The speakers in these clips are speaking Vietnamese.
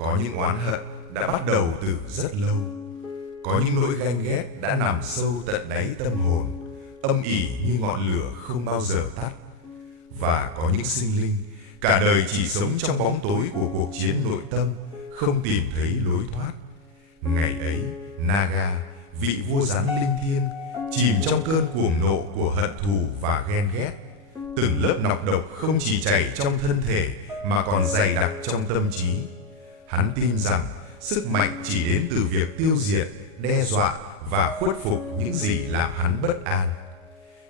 Có những oán hận đã bắt đầu từ rất lâu. Có những nỗi ganh ghét đã nằm sâu tận đáy tâm hồn, âm ỉ như ngọn lửa không bao giờ tắt. Và có những sinh linh cả đời chỉ sống trong bóng tối của cuộc chiến nội tâm, không tìm thấy lối thoát. Ngày ấy, Naga, vị vua rắn linh thiêng, chìm trong cơn cuồng nộ của hận thù và ghen ghét. Từng lớp nọc độc không chỉ chảy trong thân thể mà còn dày đặc trong tâm trí. Hắn tin rằng sức mạnh chỉ đến từ việc tiêu diệt, đe dọa và khuất phục những gì làm hắn bất an.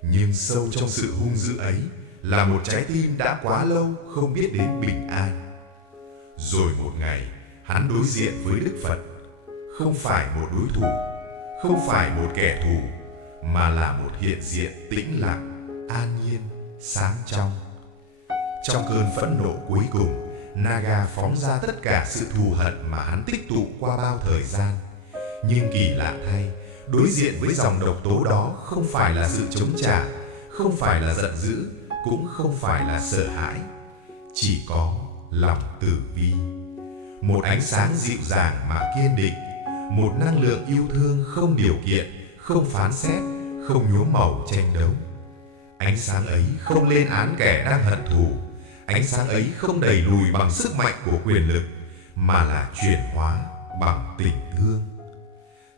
Nhưng sâu trong sự hung dữ ấy là một trái tim đã quá lâu không biết đến bình an. Rồi một ngày, hắn đối diện với Đức Phật, không phải một đối thủ, không phải một kẻ thù, mà là một hiện diện tĩnh lặng, an nhiên, sáng trong. Trong cơn phẫn nộ cuối cùng, Naga phóng ra tất cả sự thù hận mà hắn tích tụ qua bao thời gian. Nhưng kỳ lạ thay, đối diện với dòng độc tố đó không phải là sự chống trả, không phải là giận dữ, cũng không phải là sợ hãi. Chỉ có lòng từ bi. Một ánh sáng dịu dàng mà kiên định, một năng lượng yêu thương không điều kiện, không phán xét, không nhuốm màu tranh đấu. Ánh sáng ấy không lên án kẻ đang hận thù. Ánh sáng ấy không đẩy lùi bằng sức mạnh của quyền lực, mà là chuyển hóa bằng tình thương.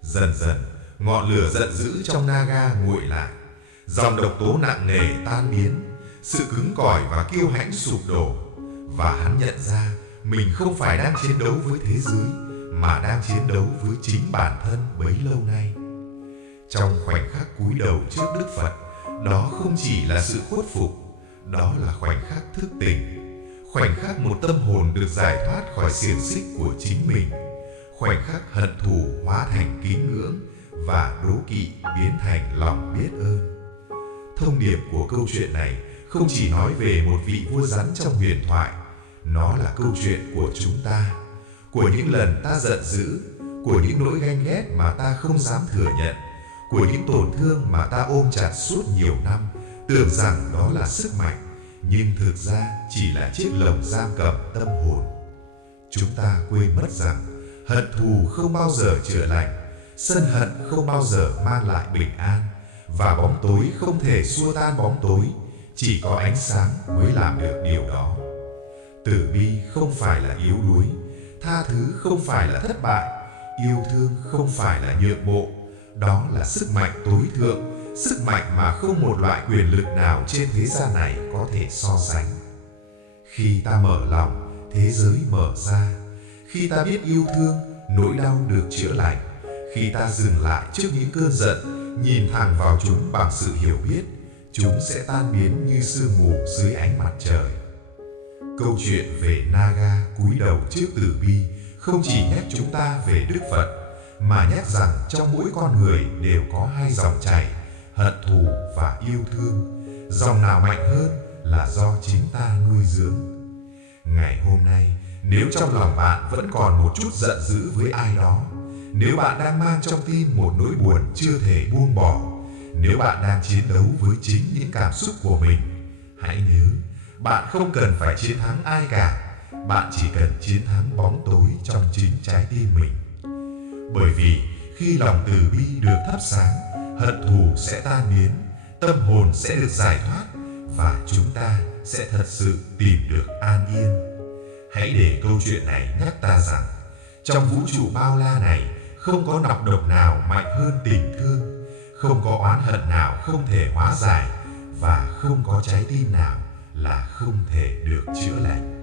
Dần dần, ngọn lửa giận dữ trong Naga nguội lại. Dòng độc tố nặng nề tan biến, sự cứng cỏi và kiêu hãnh sụp đổ. Và hắn nhận ra mình không phải đang chiến đấu với thế giới, mà đang chiến đấu với chính bản thân bấy lâu nay. Trong khoảnh khắc cúi đầu trước Đức Phật, đó không chỉ là sự khuất phục, đó là khoảnh khắc thức tỉnh, khoảnh khắc một tâm hồn được giải thoát khỏi xiềng xích của chính mình, khoảnh khắc hận thù hóa thành kính ngưỡng và đố kỵ biến thành lòng biết ơn. Thông điệp của câu chuyện này không chỉ nói về một vị vua rắn trong huyền thoại, nó là câu chuyện của chúng ta, của những lần ta giận dữ, của những nỗi ganh ghét mà ta không dám thừa nhận, của những tổn thương mà ta ôm chặt suốt nhiều năm, tưởng rằng đó là sức mạnh, nhưng thực ra chỉ là chiếc lồng giam cầm tâm hồn. Chúng ta quên mất rằng hận thù không bao giờ chữa lành, sân hận không bao giờ mang lại bình an, và bóng tối không thể xua tan bóng tối, chỉ có ánh sáng mới làm được điều đó. Từ bi không phải là yếu đuối, tha thứ không phải là thất bại, yêu thương không phải là nhượng bộ. Đó là sức mạnh tối thượng, sức mạnh mà không một loại quyền lực nào trên thế gian này có thể so sánh. Khi ta mở lòng, thế giới mở ra. Khi ta biết yêu thương, nỗi đau được chữa lành. Khi ta dừng lại trước những cơn giận, nhìn thẳng vào chúng bằng sự hiểu biết, chúng sẽ tan biến như sương mù dưới ánh mặt trời. Câu chuyện về Naga cúi đầu trước từ bi không chỉ nhắc chúng ta về Đức Phật, mà nhắc rằng trong mỗi con người đều có hai dòng chảy, hận thù và yêu thương. Dòng nào mạnh hơn là do chính ta nuôi dưỡng. Ngày hôm nay, nếu trong lòng bạn vẫn còn một chút giận dữ với ai đó, nếu bạn đang mang trong tim một nỗi buồn chưa thể buông bỏ, nếu bạn đang chiến đấu với chính những cảm xúc của mình, hãy nhớ, bạn không cần phải chiến thắng ai cả, bạn chỉ cần chiến thắng bóng tối trong chính trái tim mình. Bởi vì khi lòng từ bi được thắp sáng, hận thù sẽ tan biến, tâm hồn sẽ được giải thoát, và chúng ta sẽ thật sự tìm được an yên. Hãy để câu chuyện này nhắc ta rằng, trong vũ trụ bao la này, không có nọc độc nào mạnh hơn tình thương, không có oán hận nào không thể hóa giải, và không có trái tim nào là không thể được chữa lành.